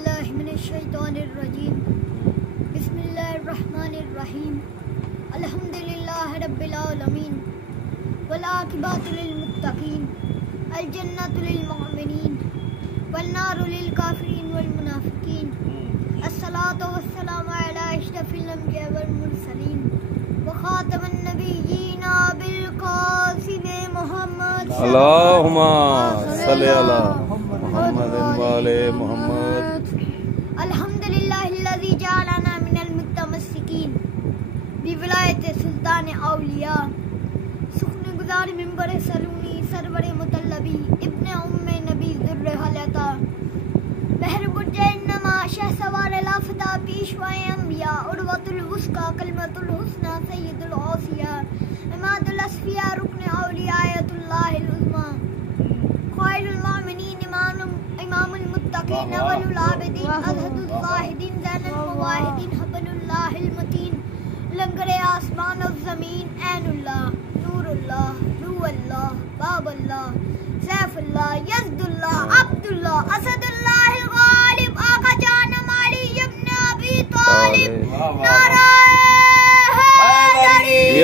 باللہ من الشیطان الرجیم بسم اللہ الرحمن الرحیم الحمدللہ رب العالمین والعاقبۃ للمتقین الجنۃ للمؤمنین والنار للکافرین والمنافقین الصلاۃ والسلام علی اشرف الانبیاء والمرسلین وخاتم النبیین بالقاسم محمد اللہم صلی علی محمد وعلی محمد. الحمدللہ الذی جعلنا من المتمسکین بولایت سلطان اولیاء سخن گزار منبر سرونی سرور مطلبی ابن ام نبی ذر حلتا بحر برج انما شہ سوار لافتہ پیشوائے انبیاء عروۃ الوثقی کلمۃ الحسنی سید الاوصیاء عماد الاصفیاء رکن اولیاء آیت اللہ العظمی خیر المؤمنین امام المتقین اول العابدین ازہد الزاہدین زین المواحدین حبل اللہ المتین لنگر آسمان و زمین عین اللہ نور اللہ روح اللہ باب اللہ سیف اللہ یزد اللہ عبد اللہ اسد اللہ الغالب آقا جانم علی ابن ابی طالب نعرہ حیدری.